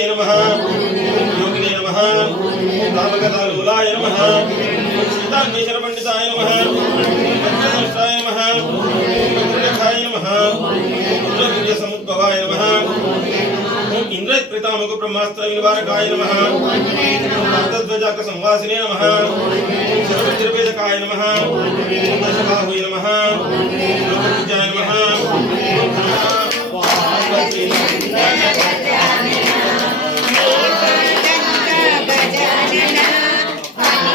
गणाधिपते नमः। योगिने नमः। रामकथालोलाय नमः। सीतान्वेषणपण्डिताय नमः। पञ्चदष्टाय नमः। पुण्यखाय नमः। पुण्यसमुद्भवाय नमः। ओम इंद्र कृतामक ब्रह्मास्त्र निवारकाय नमः। तद्वजा का संवासिने नमः। सर्वनिर्वेदकाय नमः। दशबाहुय नमः। लोकपूज्याय नमः। Thank you.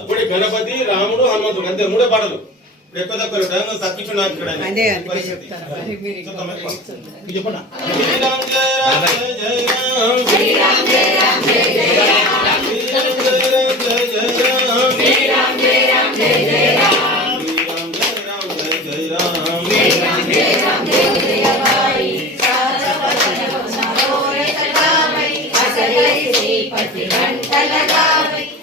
ఇప్పుడే గణపతి రాముడు హనుమంతుడు అంతే మూడే పాటలు. ఇప్పుడు ఎక్కువ తక్కువ టైం తప్పించు నాకు ఇక్కడ చెప్పండి. పసి గంటలగా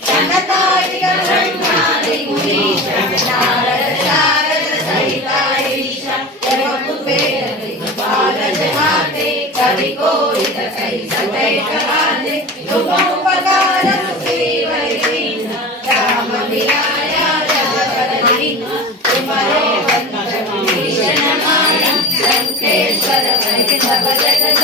తనతాడిగా రన్నారి ముని శరణారద శారద సహితారీష జగము వేదవి బాల జహాతే కవి కోరిత కై సతై కహాతే యుగోపకార సేవై రామ విరాయ జగపదని తుమరే వందనం శరణమాయ వెంకటేశ్వర వెంకట భజన